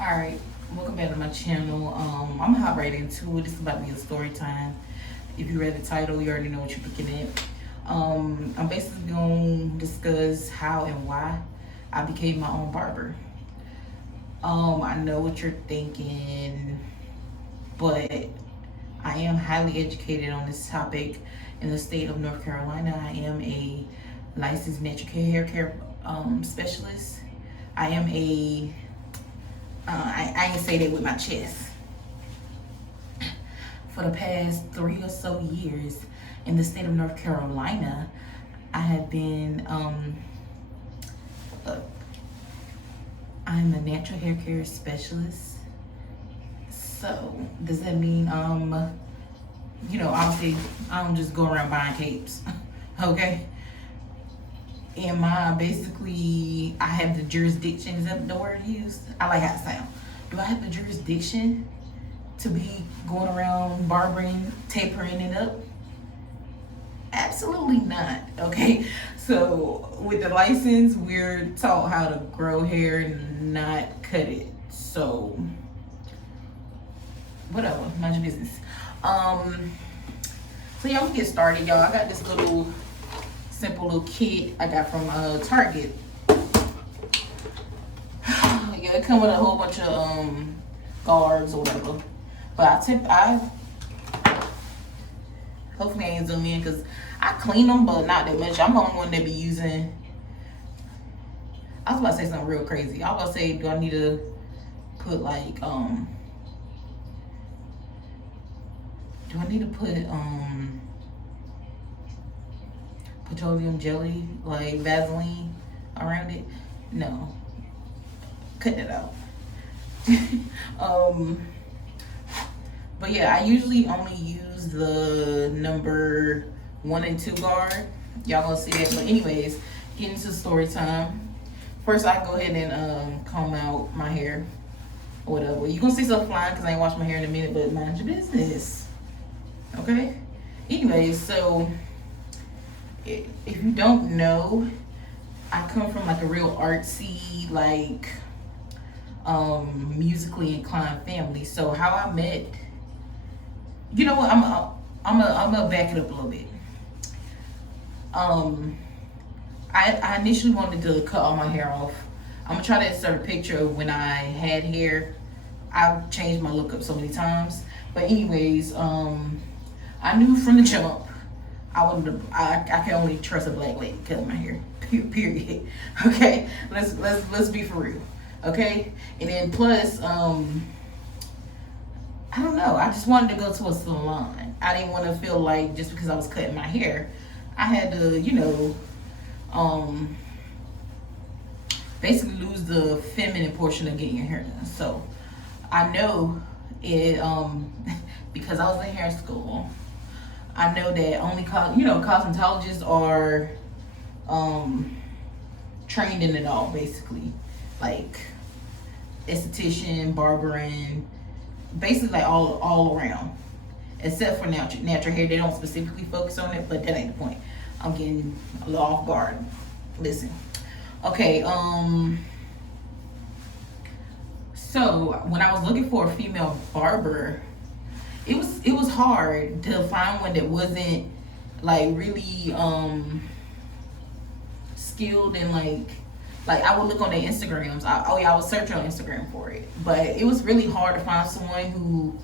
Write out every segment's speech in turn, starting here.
Alright, welcome back to my channel. I'm gonna hop right into it. This is about to be a story time. If you read the title, you already know what you're looking at. I'm basically gonna discuss how and why I became my own barber. I know what you're thinking, but I am highly educated on this topic in the state of North Carolina. I am a licensed natural hair care specialist. I am I ain't say that with my chest. For the past 3 or so years in the state of North Carolina, I have been, I'm a natural hair care specialist. So, does that mean, obviously, I don't just go around buying capes, okay? Am I basically, I have the jurisdiction, is that the word used? I like how it sounds. Do I have the jurisdiction to be going around barbering, tapering it up? Absolutely not, okay? So with the license, we're taught how to grow hair and not cut it. So whatever, mind your business. So yeah, we get started, y'all. I got this simple little kit I got from Target. Yeah, it come with a whole bunch of guards or whatever. But hopefully I ain't zoom in because I clean them, but not that much. I'm the only one that be using. I was about to say something real crazy. I was about to say, do I need to put like do I need to put petroleum jelly, like Vaseline around it? No, cut it out. But yeah, I usually only use the number 1 and 2 guard. Y'all gonna see that. But anyways, getting to story time. First, I go ahead and comb out my hair or whatever. You gonna see stuff flying because I ain't washed my hair in a minute, but mind your business, okay? Anyways, so if you don't know, I come from like a real artsy, like musically inclined family. So how I met, you know what, I'm gonna back it up a little bit. I initially wanted to cut all my hair off. I'm gonna try to insert a picture of when I had hair. I've changed my look up so many times, but anyways, I knew from the jump I can only trust a black lady cutting my hair. Period. Okay, let's be for real. Okay, and then plus, I don't know. I just wanted to go to a salon. I didn't want to feel like just because I was cutting my hair, I had to, basically lose the feminine portion of getting your hair done. So I know it, because I was in hair school. I know that only cosmetologists are trained in it all, basically, like esthetician, barbering, basically like all around, except for natural hair. They don't specifically focus on it, but that ain't the point. I'm getting a little off guard. Listen, okay. So when I was looking for a female barber, it was hard to find one that wasn't like really skilled and like I would look on their Instagrams. I would search on Instagram for it, but it was really hard to find someone who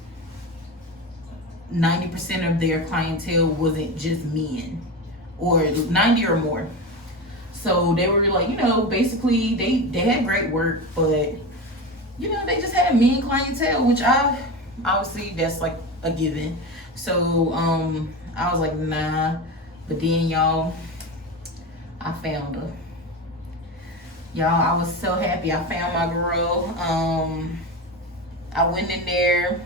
90% of their clientele wasn't just men, or 90 or more. So they were like, basically they had great work, but they just had men clientele, which obviously that's like a given. So I was like, nah. But then y'all, I found her. Y'all, I was so happy I found my girl. I went in there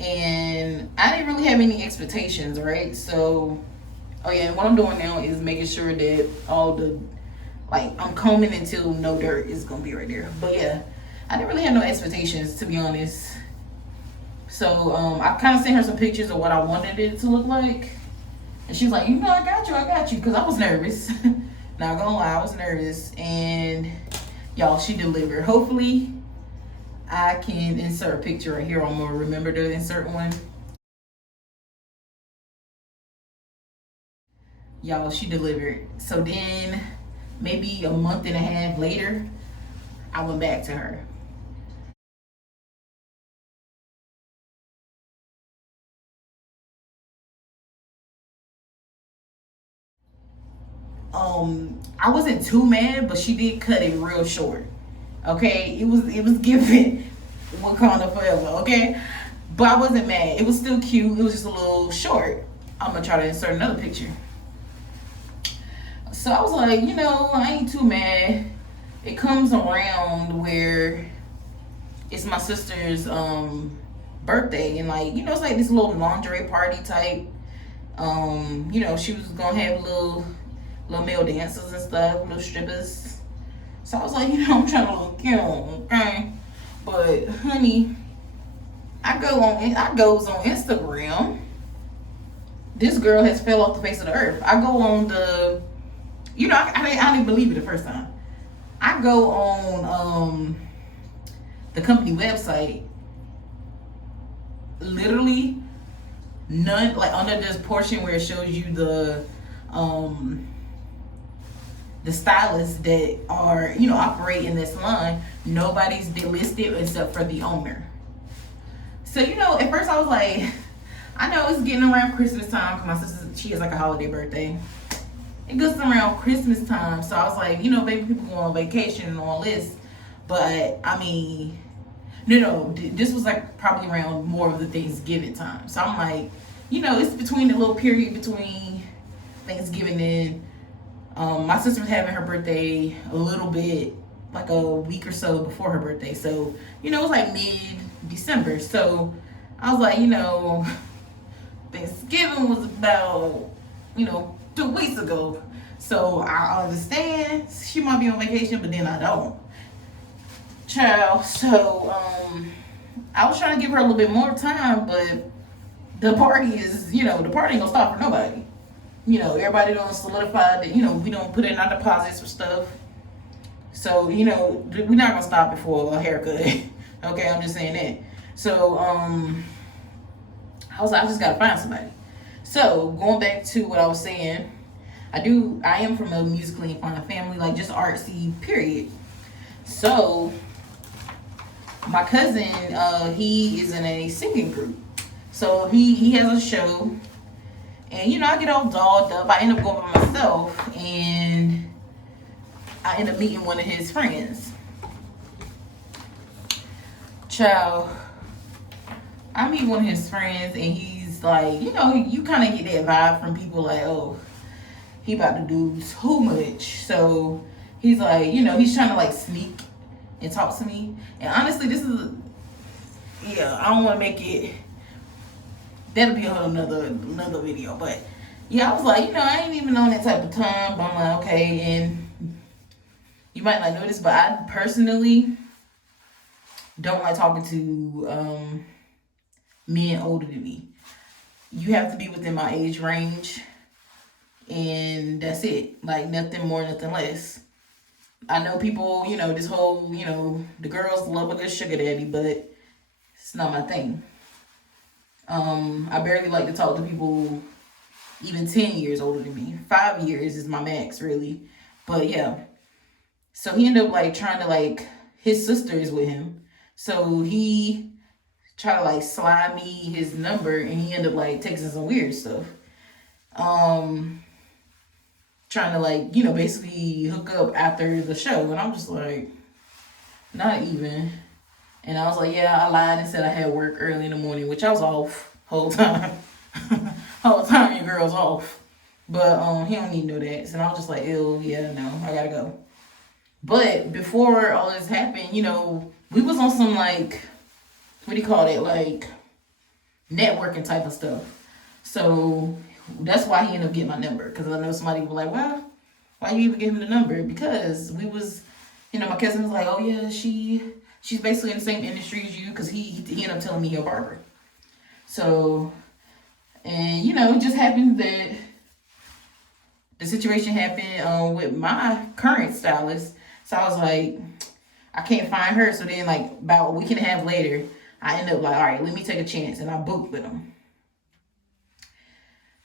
and I didn't really have any expectations, right? So, oh yeah, and what I'm doing now is making sure that I'm combing until no dirt is gonna be right there. But yeah, I didn't really have no expectations, to be honest. So I kind of sent her some pictures of what I wanted it to look like. And she was like, I got you. Because I was nervous. Not gonna lie, I was nervous. And y'all, she delivered. Hopefully I can insert a picture right here. I'm gonna remember to insert one. Y'all, she delivered. So then maybe a month and a half later, I went back to her. I wasn't too mad, but she did cut it real short. Okay, it was given Wakanda forever. Okay, but I wasn't mad. It was still cute. It was just a little short. I'm gonna try to insert another picture. So I was like, I ain't too mad. It comes around where it's my sister's birthday, and like, it's like this little lingerie party type. She was gonna have little male dancers and stuff, little strippers. So I was like, I'm trying to look cute, okay? But honey, I goes on Instagram. This girl has fell off the face of the earth. I go on the, I didn't believe it the first time. I go on the company website. Literally, none, like under this portion where it shows you the stylists that are operate in this line, nobody's listed except for the owner. So at first I was like, I know it's getting around Christmas time because my sister, she has like a holiday birthday. It gets around Christmas time, so I was like, baby, people go on vacation and all this, but I mean, no, this was like probably around more of the Thanksgiving time. So I'm like, it's between the little period between Thanksgiving and my sister was having her birthday a little bit, like a week or so before her birthday. So, it was like mid-December. So I was like, Thanksgiving was about, 2 weeks ago. So I understand she might be on vacation, but then I don't. Child, so I was trying to give her a little bit more time, but the party ain't gonna stop for nobody. Everybody don't solidify that, we don't put in our deposits for stuff. So, we're not gonna stop it for a haircut. Okay, I'm just saying that. So, I was like, I just gotta find somebody. So, going back to what I was saying, I am from a musically inclined family, like just artsy, period. So, my cousin, he is in a singing group. So, he has a show. And I get all dolled up. I end up going by myself, and I end up meeting one of his friends. Child, I meet one of his friends, and he's like, you kind of get that vibe from people like, oh, he about to do too much. So he's like, he's trying to like sneak and talk to me. And honestly, I don't want to make it. That'll be a whole another video. But yeah, I was like, I ain't even on that type of time. But I'm like, okay, and you might not know this, but I personally don't like talking to men older than me. You have to be within my age range, and that's it. Like nothing more, nothing less. I know people, this whole, the girls love a good sugar daddy, but it's not my thing. I barely like to talk to people even 10 years older than me. 5 years is my max, really. But yeah. So he ended up like trying to like, his sister is with him. So he tried to like slide me his number, and he ended up like texting some weird stuff. Trying to like, basically hook up after the show. And I'm just like, not even. And I was like, yeah, I lied and said I had work early in the morning, which I was off whole time. Whole time your girl's off. But he don't need to know that. So I was just like, ew, yeah, no, I gotta go. But before all this happened, we was on some like, what do you call it? Like networking type of stuff. So that's why he ended up getting my number. Because I know somebody was like, well, why you even give him the number? Because we was, my cousin was like, oh yeah, she's basically in the same industry as you, because he ended up telling me he's a barber. So, and it just happened that the situation happened with my current stylist. So I was like, I can't find her. So then, like, about a week and a half later, I end up like, all right, let me take a chance. And I booked with him.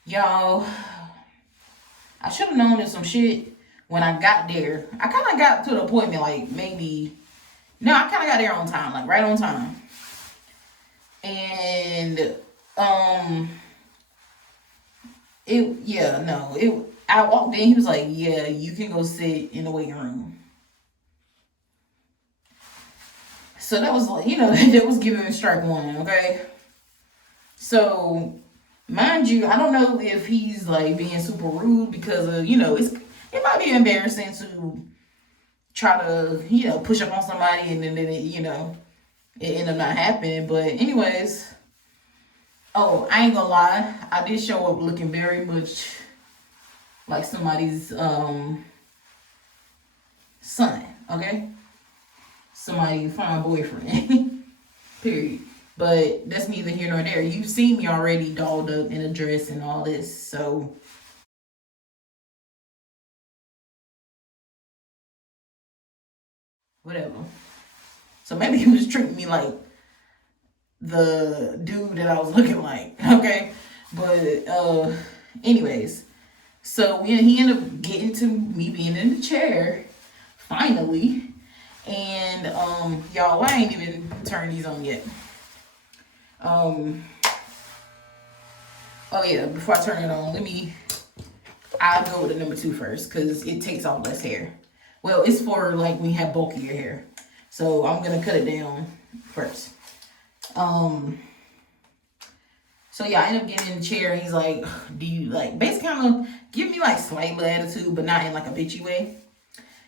Y'all, I should have known there's some shit when I got there. I kind of got to the appointment, like, maybe, no, I kind of got there on time, like, right on time. And, I walked in, he was like, yeah, you can go sit in the waiting room. So that was like, that was giving me strike one, okay? So, mind you, I don't know if he's like being super rude because of, it might be embarrassing to try to, push up on somebody and then it ended up not happening. But anyways, oh, I ain't gonna lie, I did show up looking very much like somebody's son, okay? Somebody's fine boyfriend. Period. But that's neither here nor there. You've seen me already dolled up in a dress and all this, so whatever. So maybe he was treating me like the dude that I was looking like, okay? But anyways, so he ended up getting to me being in the chair, finally. And y'all, I ain't even turned these on yet. Oh yeah, before I turn it on, I'll go with the number 2 first, because it takes off less hair. Well, it's for like when you have bulkier hair. So I'm gonna cut it down first. So yeah, I end up getting in the chair and he's like, do you like, basically kind of give me like slight attitude, but not in like a bitchy way.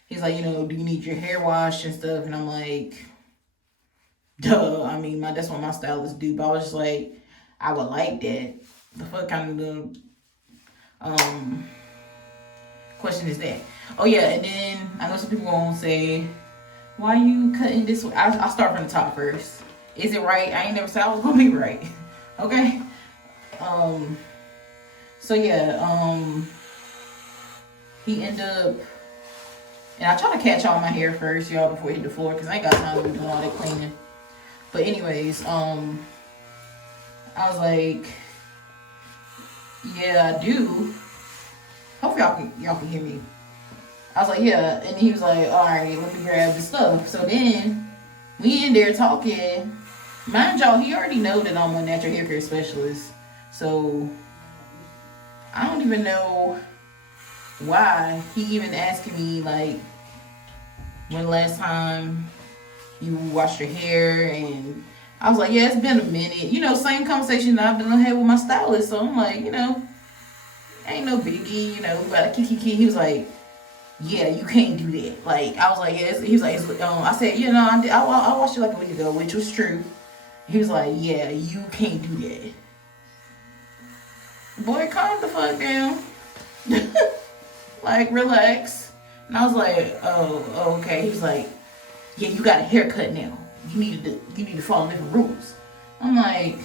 He's like, do you need your hair washed and stuff? And I'm like, duh. I mean, that's what my stylists do. But I was just like, I would like that. The fuck kind of question is that? Oh yeah, and then I know some people gonna say, why you cutting this way? I'll start from the top first. Is it right? I ain't never said I was gonna be right. Okay. So yeah, he ended up, and I try to catch all my hair first, y'all, before it hit the floor, because I ain't got time to do all that cleaning. But anyways, I was like, yeah, I do. Hopefully y'all can hear me. I was like, yeah, and he was like, all right, let me grab the stuff. So then we in there talking. Mind y'all, he already know that I'm a natural hair care specialist. So I don't even know why he even asking me like, when last time you washed your hair? And I was like, yeah, it's been a minute. Same conversation that I've been had with my stylist. So I'm like, ain't no biggie, but kiki. He was like, yeah, you can't do that. Like, I was like, yeah. He was like, I said, I watched it like a week ago, which was true. He was like, yeah, you can't do that. Boy, calm the fuck down. Like, relax. And I was like, oh, okay. He was like, yeah, you got a haircut now. You need to follow different rules. I'm like,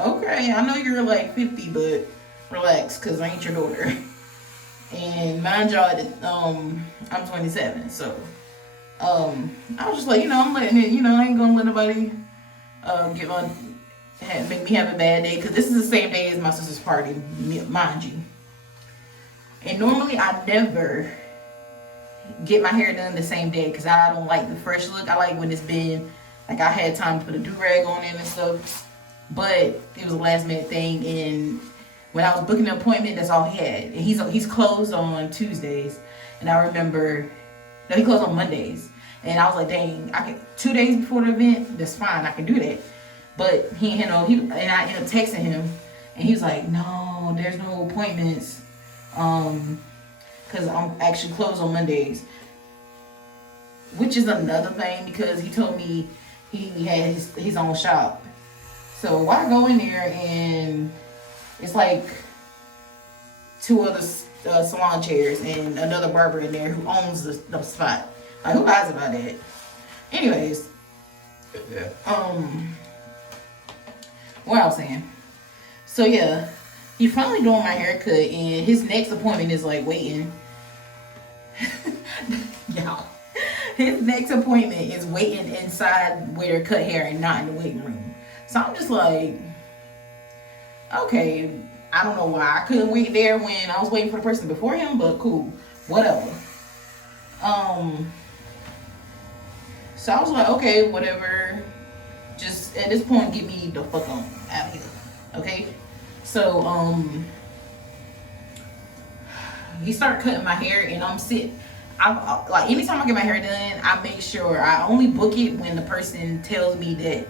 okay, I know you're like 50, but relax, cause I ain't your daughter. And mind y'all, I'm 27, so I was just like, I'm letting it, I ain't gonna let nobody make me have a bad day, because this is the same day as my sister's party, mind you. And normally I never get my hair done the same day, because I don't like the fresh look. I like when it's been, like, I had time to put a do-rag on it and stuff. But it was a last minute thing, and when I was booking an appointment, that's all he had. And he's closed on Tuesdays, and I remember, no, he closed on Mondays. And I was like, dang, I can 2 days before the event, that's fine, I can do that. But and I ended up texting him, and he was like, no, there's no appointments, because I'm actually closed on Mondays. Which is another thing, because he told me he had his own shop. So why go in there and it's like 2 other salon chairs and another barber in there who owns the spot. Like, who lies about that? Anyways, what I was saying. So yeah, he's finally doing my haircut, and his next appointment is like waiting. y'all. His next appointment is waiting inside where cut hair and not in the waiting room. So I'm just like, okay, I don't know why I couldn't wait there when I was waiting for the person before him, but cool, whatever. So I was like, okay, whatever. Just at this point, get me the fuck on out of here, okay? So he started cutting my hair, and I'm sitting. Like anytime I get my hair done, I make sure I only book it when the person tells me that,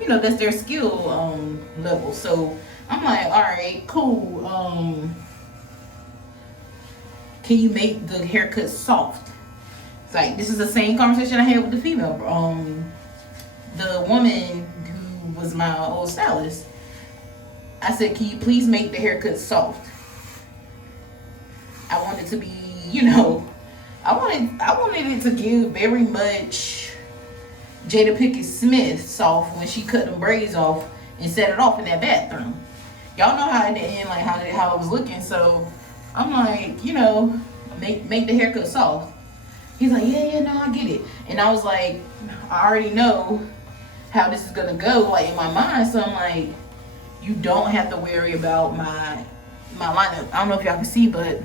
you know, that's their skill level. So I'm like, all right, cool. Can you make the haircut soft? It's like, this is the same conversation I had with the female, the woman who was my old stylist. I said, can you please make the haircut soft? I want it to be, you know, I wanted it to give very much Jada Pinkett Smith soft when she cut them braids off and set it off in that bathroom. Y'all know how at the end, like how it was looking. So I'm like, you know, make the haircut soft. He's like, yeah, no, I get it. And I was like, I already know how this is gonna go, like in my mind. So I'm like, you don't have to worry about my lineup. I don't know if y'all can see, but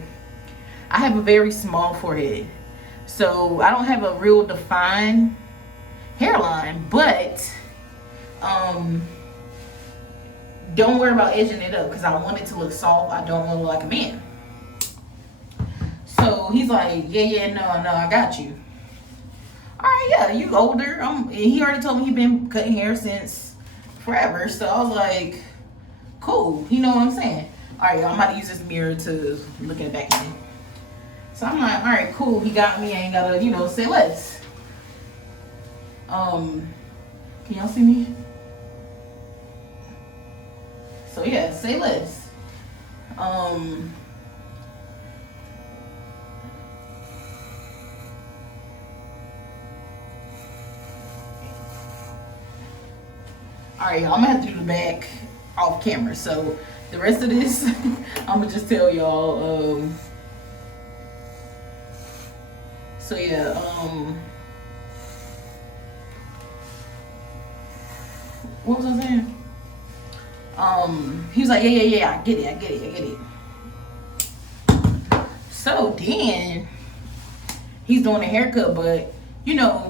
I have a very small forehead. So I don't have a real defined hairline, but don't worry about edging it up because I want it to look soft. I don't want to look like a man. So he's like, yeah, no, I got you. All right, yeah, you older. He already told me he been cutting hair since forever. So I was like, cool. You know what I'm saying? All right, y'all, I'm about to use this mirror to look at it back in. So I'm like, all right, cool. He got me. I ain't gotta, you know, say less. Can y'all see me? So yeah, say less. All right, y'all, I'm gonna have to do the back off camera. So the rest of this, I'm gonna just tell y'all. So yeah, what was I saying? He was like, yeah, I get it. So then he's doing a haircut, but you know,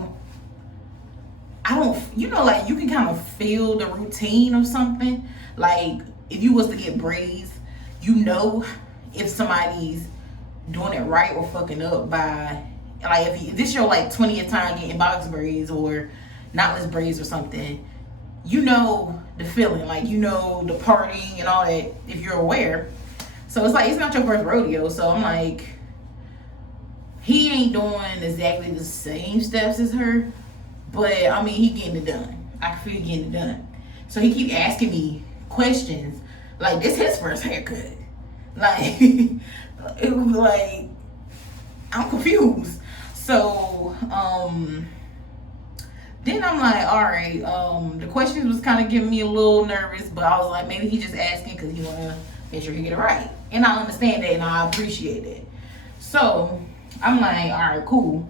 I don't, you know, like you can kind of feel the routine of something. Like if you was to get braids, you know if somebody's doing it right or fucking up by, like if this your like 20th time getting box braids or knotless braids or something, you know the feeling, like you know the partying and all that if you're aware. So it's like it's not your first rodeo. So I'm like, he ain't doing exactly the same steps as her, but I mean he getting it done. I can feel he getting it done. So he keep asking me questions like this his first haircut. Like it was like I'm confused. So then I'm like, all right, the questions was kind of getting me a little nervous, but I was like, maybe he just asking because he want to make sure he get it right. And I understand that and I appreciate it. So I'm like, all right, cool.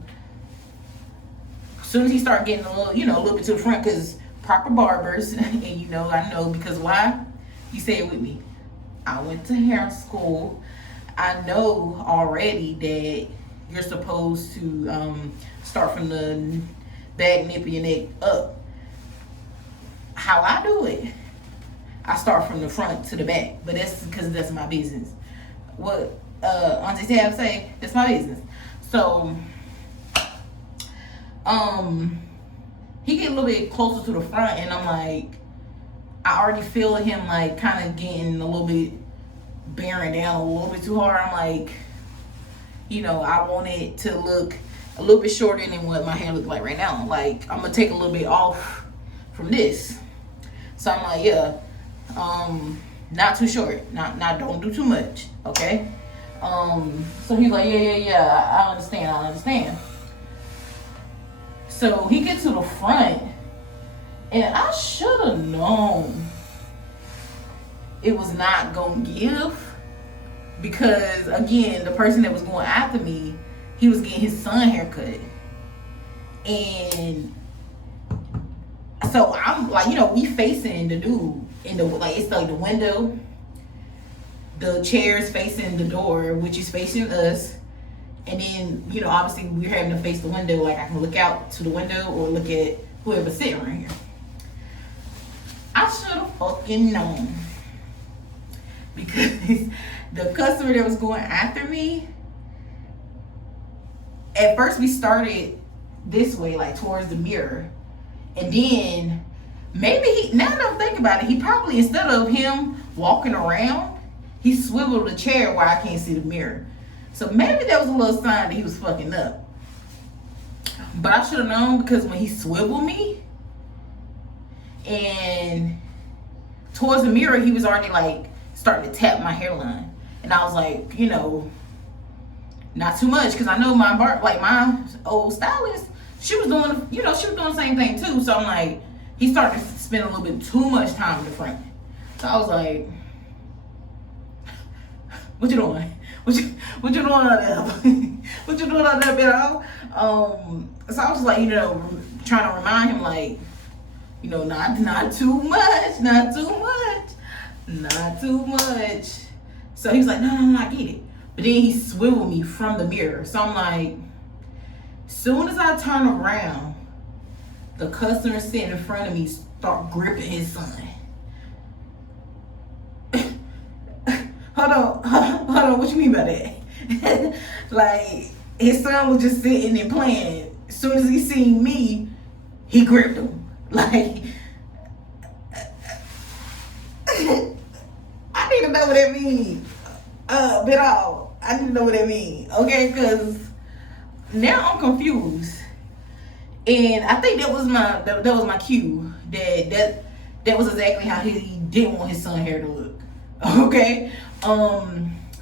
As soon as he started getting a little, you know, a little bit to the front, because proper barbers, and you know, I know because why? You say it with me. I went to hair school. I know already that you're supposed to start from the back nip of your neck up. How I do it, I start from the front to the back, but that's because that's my business. What Auntie Tab say, that's my business. So he get a little bit closer to the front, and I'm like, I already feel him like kind of getting a little bit bearing down a little bit too hard. I'm like, you know, I want it to look a little bit shorter than what my hair look like right now. Like I'm gonna take a little bit off from this. So I'm like, yeah, not too short, not don't do too much, okay? So he's like, yeah, I understand. So he gets to the front, and I should have known it was not gonna give, because again, the person that was going after me, he was getting his son haircut. And so I'm like, we facing the dude in the, like, it's like the window, the chairs facing the door, which is facing us. And then, obviously we're having to face the window. Like, I can look out to the window or look at whoever's sitting right here. I should have fucking known. Because the customer that was going after me, at first we started this way, like towards the mirror. And then maybe now that I'm thinking about it, he probably, instead of him walking around, he swiveled the chair where I can't see the mirror. So maybe that was a little sign that he was fucking up. But I should have known, because when he swiveled me and towards the mirror, he was already like starting to tap my hairline. And I was like, not too much, because I know my old stylist, she was doing, she was doing the same thing too. So I'm like, he started to spend a little bit too much time in the front. So I was like, what you doing? What you doing out there? What you doing out there, bro? So I was like, trying to remind him, like, not too much, not too much, not too much. So he was like, no, I get it. But then he swiveled me from the mirror. So I'm like, soon as I turn around, the customer sitting in front of me start gripping his son. Hold on, what you mean by that? Like, his son was just sitting and playing. As soon as he seen me, he gripped him. Like, I need to know what that means. Bit off. I need to know what that means. Okay, because now I'm confused. And I think that was my cue. That was exactly how he didn't want his son hair to look. Okay?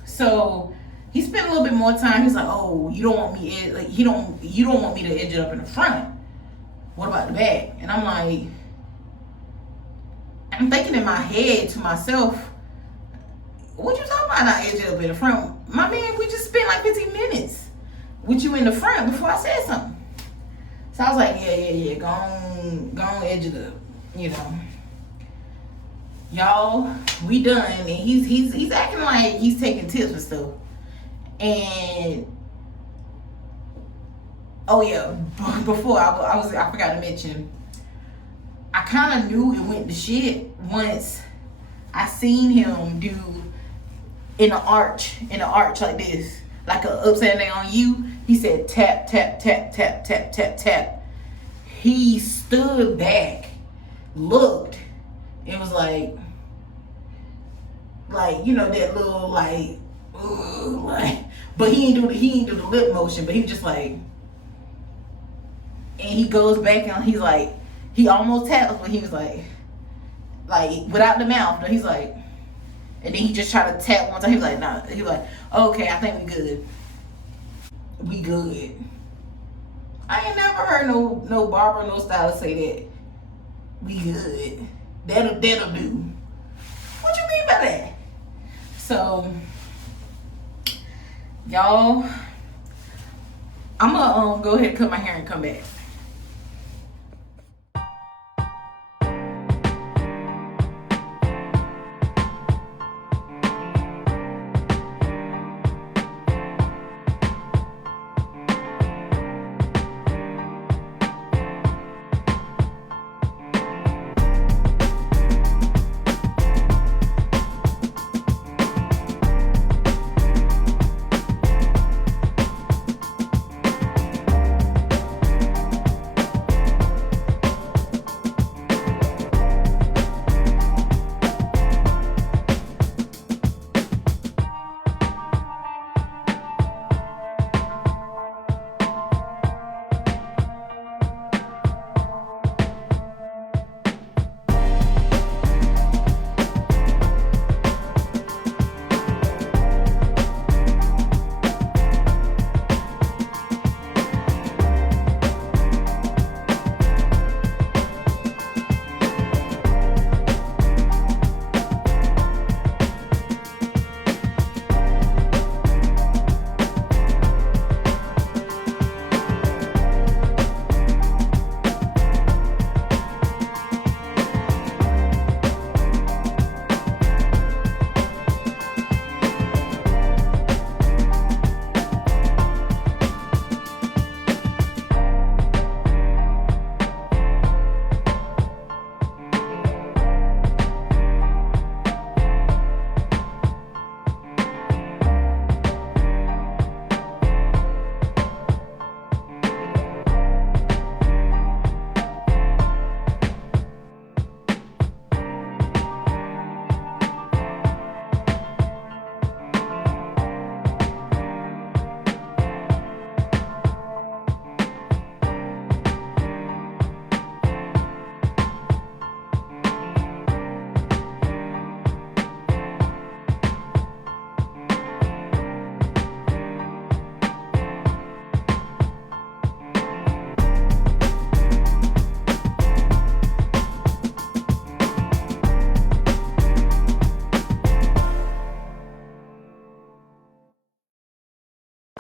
So he spent a little bit more time. He's like, oh, you don't want me, like, you don't want me to edge it up in the front. What about the back? And I'm like, I'm thinking in my head to myself, what you talking about not edge it up in the front? My man, we just spent like 15 minutes with you in the front before I said something. So I was like, yeah, go on, edge it up, Y'all, we done, and he's acting like he's taking tips and stuff. And oh yeah, before I forgot to mention, I kind of knew it went to shit once I seen him do in an arch like this, like a upside down U. He said tap, tap, tap, tap, tap, tap, tap. He stood back, looked, and was like, that little like, but he ain't do the lip motion, but he was just like, and he goes back and he's like, he almost taps, but he was like without the mouth, but he's like, and then he just tried to tap one time. He was like, nah. He was like, okay, I think we good. We good. I ain't never heard no barber, no stylist say that. We good. That'll do. What you mean by that? So, y'all, I'm gonna go ahead and cut my hair and come back.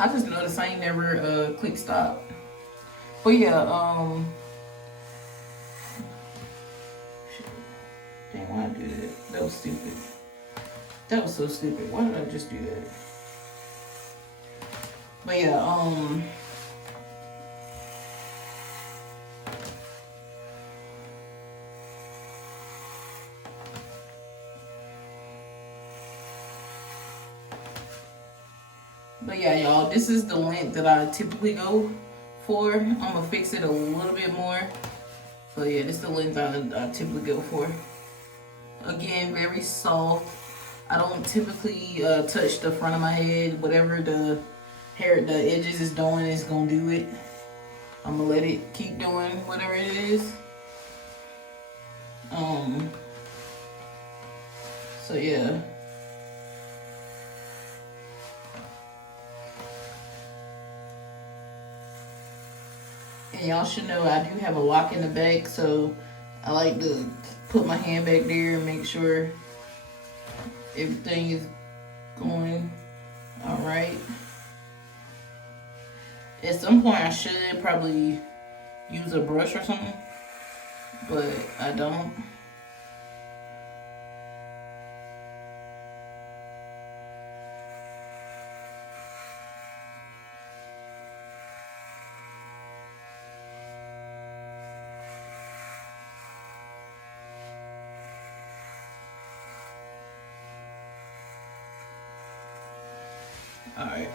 I just noticed I ain't never click stop. But yeah, dang, why I do that? That was stupid. That was so stupid. Why did I just do that? But yeah, but yeah, y'all, this is the length that I typically go for. I'm gonna fix it a little bit more. So yeah, this is the length I typically go for. Again, very soft. I don't typically touch the front of my head. Whatever the edges is doing is gonna do it. I'm gonna let it keep doing whatever it is. So yeah. And y'all should know I do have a lock in the back, so I like to put my hand back there and make sure everything is going all right. At some point I should probably use a brush or something, but I don't. All right.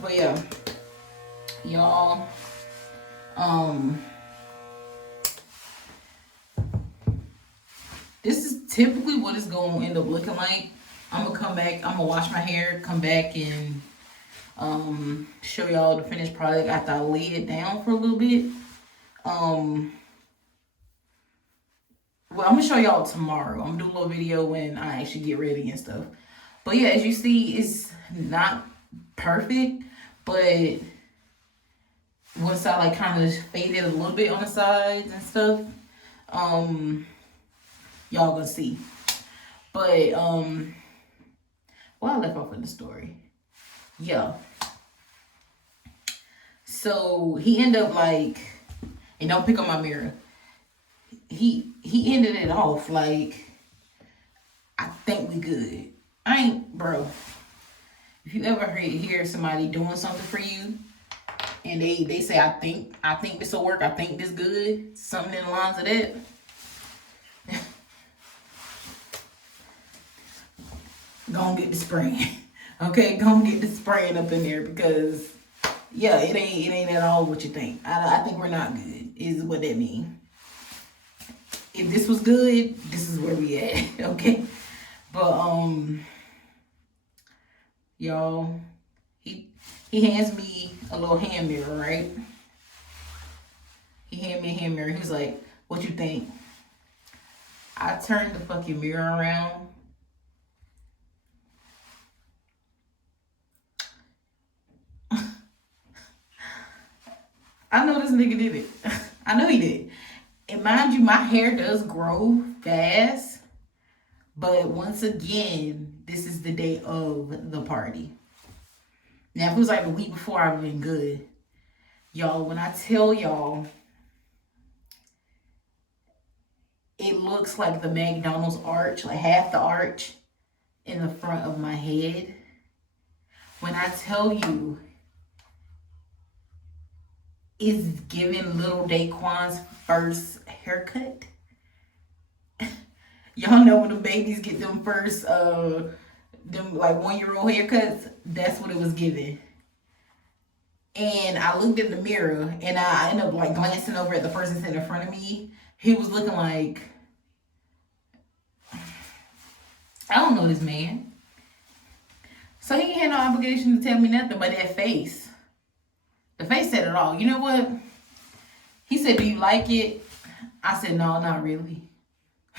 But yeah, y'all, this is typically what it's going to end up looking like. I'm gonna come back, I'm gonna wash my hair, come back and show y'all the finished product after I lay it down for a little bit. Well, I'm gonna show y'all tomorrow. I'm gonna do a little video when I actually get ready and stuff. But yeah, as you see, it's not perfect, but once I like kind of faded a little bit on the sides and stuff, y'all gonna see. But well, I left off in the story. Yeah. So he ended up like, and don't pick up my mirror. He ended it off like, I think we good. I ain't, bro. If you ever hear somebody doing something for you, and they say, I think this will work, I think this good, something in the lines of that. Gonna get the spraying. Okay, gonna get the spraying up in there because yeah, it ain't at all what you think. I think we're not good, is what that means. If this was good, this is where we at. Okay. But y'all, he hands me a little hand mirror, right? He handed me a hand mirror. He was like, what you think? I turned the fucking mirror around. I know this nigga did it. I know he did. And mind you, my hair does grow fast. But once again, this is the day of the party. Now, if it was like the week before, I would have been good. Y'all, when I tell y'all, it looks like the McDonald's arch, like half the arch in the front of my head. When I tell you, it's giving little Daquan's first haircut. Y'all know when the babies get them first, them like 1-year-old haircuts, that's what it was giving. And I looked in the mirror and I ended up like glancing over at the person sitting in front of me. He was looking like, I don't know this man. So he had no obligation to tell me nothing but that face. The face said it all. You know what? He said, do you like it? I said, no, not really.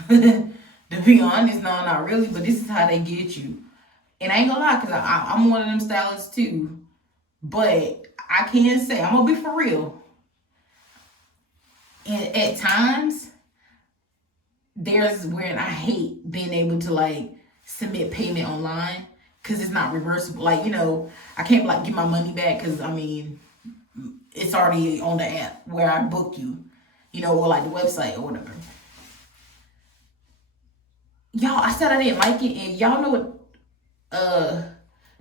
To be honest, no, not really. But this is how they get you. And I ain't gonna lie, because I'm one of them stylists too. But I can say, I'm gonna be for real. And at times, there's when I hate being able to like submit payment online. because it's not reversible. Like, you know, I can't like get my money back because I mean, it's already on the app where I booked you, you know, or like the website or whatever. Y'all, I said I didn't like it, and y'all know what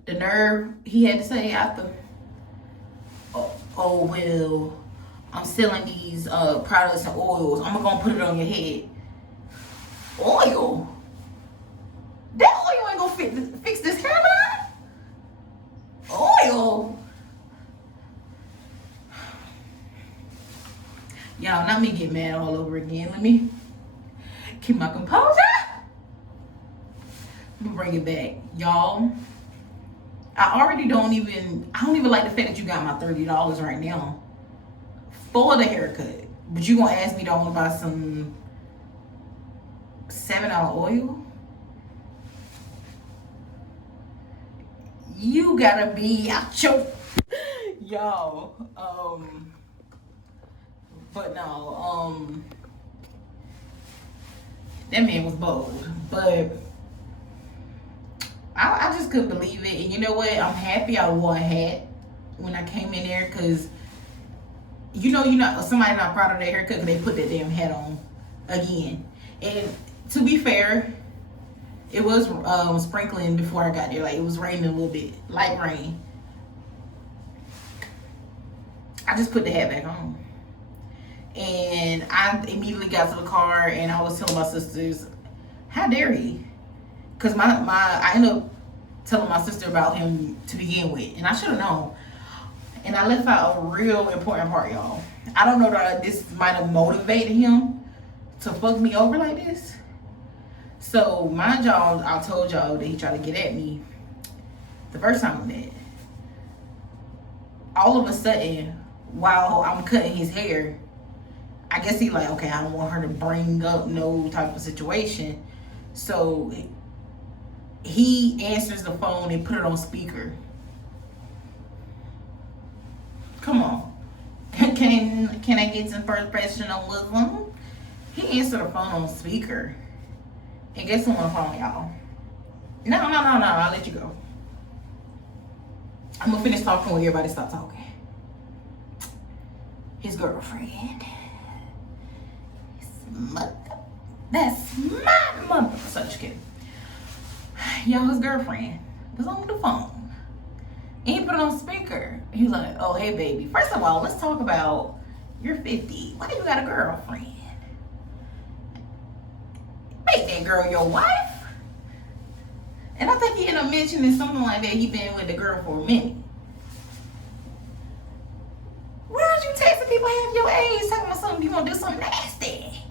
the nerve he had to say after. Oh well, I'm selling these products and oils. I'm gonna put it on your head. Oil? That oil ain't gonna fix this hairline. Oil? Y'all, not me get mad all over again. Let me keep my composure. Let me bring it back. Y'all, I don't even like the fact that you got my $30 right now for the haircut. But you gonna ask me to only buy some $7 oil? You gotta be out your y'all. But no, that man was bold. But I just couldn't believe it. And you know what? I'm happy I wore a hat when I came in there, because you know somebody not proud of their haircut because they put that damn hat on again. And to be fair, it was sprinkling before I got there. Like, it was raining a little bit, light rain. I just put the hat back on. And I immediately got to the car and I was telling my sisters, how dare he? Because I ended up telling my sister about him to begin with. And I should have known. And I left out a real important part, y'all. I don't know that this might have motivated him to fuck me over like this. So, mind y'all, I told y'all that he tried to get at me the first time we met. All of a sudden, while I'm cutting his hair, I guess he like, okay, I don't want her to bring up no type of situation. So, he answers the phone and put it on speaker. Come on. Can I get some professionalism? He answered the phone on speaker. And guess who on the phone, y'all? No, I'll let you go. I'm gonna finish talking when everybody stop talking. His girlfriend. His mother. That's my mother. Such kid. Y'all, his girlfriend was on the phone. And he put it on speaker. He was like, oh, hey, baby. First of all, let's talk about you're 50. Why do you got a girlfriend? Make that girl your wife. And I think he ended up mentioning something like that. He been with the girl for a minute. Why aren't you texting people half your age talking about something you want to do something nasty?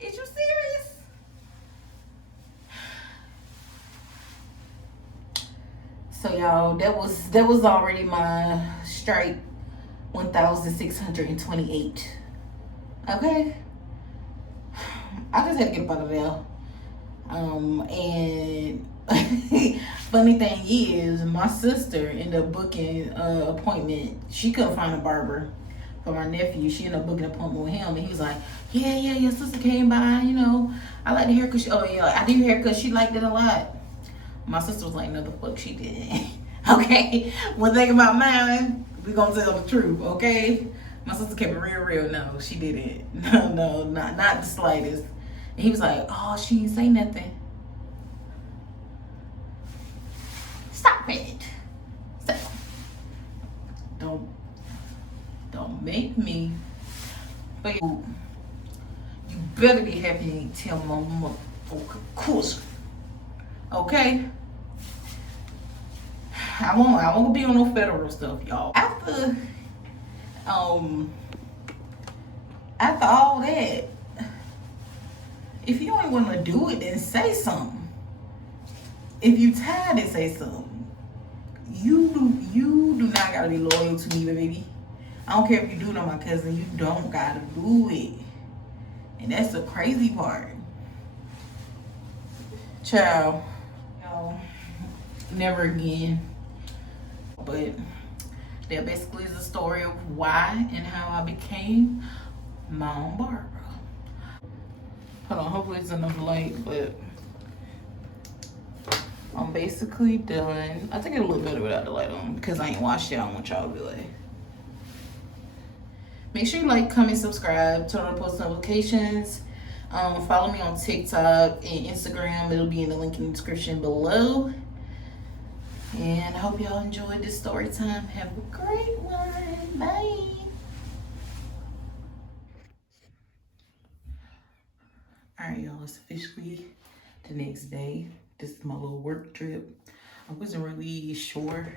Is you serious? So y'all, that was already my strike 1,628. Okay, I just had to get up out of there. And funny thing is, my sister ended up booking an appointment. She couldn't find a barber for my nephew. She ended up booking an appointment with him, and he was like, yeah, your sister came by, you know, I like the haircut. I did your haircut. She liked it a lot. My sister was like, no, the fuck she didn't. Okay, one thing about mine, we gonna tell the truth, okay? My sister kept it real. No, she didn't. No, not the slightest. And he was like, oh, she didn't say nothing. Stop it. Stop. Don't make me. But you better be happy you ain't tell my motherfucking cousin. Okay? I won't be on no federal stuff, y'all. After all that, if you ain't want to do it, then say something. If you tired, then say something. You do not gotta be loyal to me, baby. I don't care if you do know my cousin. You don't gotta do it, and that's the crazy part. Child, no, never again. But that basically is the story of why and how I became my own barber. Hold on, hopefully it's enough light, but I'm basically done. I think it'll look better without the light on because I ain't washed it. I don't want y'all to be like. Make sure you like, comment, subscribe, turn on post notifications. Follow me on TikTok and Instagram. It'll be in the link in the description below. And I hope y'all enjoyed this story time. Have a great one. Bye. Alright, y'all, it's officially the next day. This is my little work trip. I wasn't really sure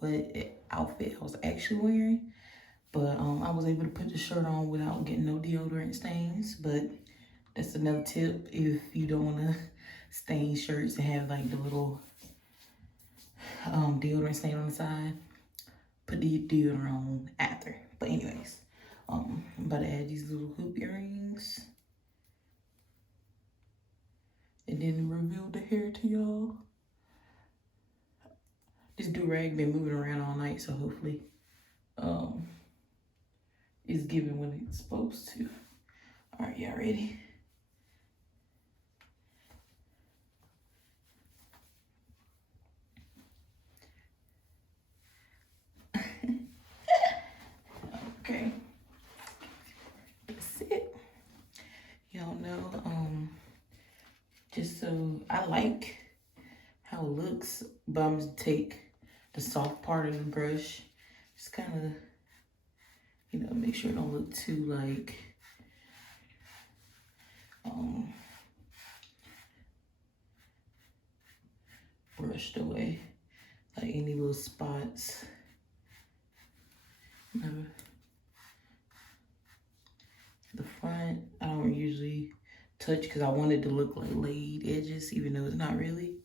what outfit I was actually wearing, but I was able to put the shirt on without getting no deodorant stains. But that's another tip if you don't want to stain shirts and have like the little deodorant stain on the side. Put the deodorant on after. But anyways, I'm about to add these little hoop earrings and then reveal the hair to y'all. This do-rag been moving around all night, so hopefully it's giving what it's supposed to. All right, y'all ready? Okay. That's it. Y'all know, just so I like how it looks, but I'm gonna take the soft part of the brush, just kind of, you know, make sure it don't look too like brushed away, like any little spots. The front I don't usually touch because I want it to look like laid edges, even though it's not really.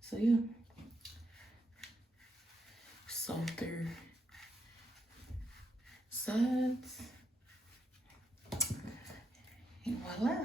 So yeah, softer sides, and voila.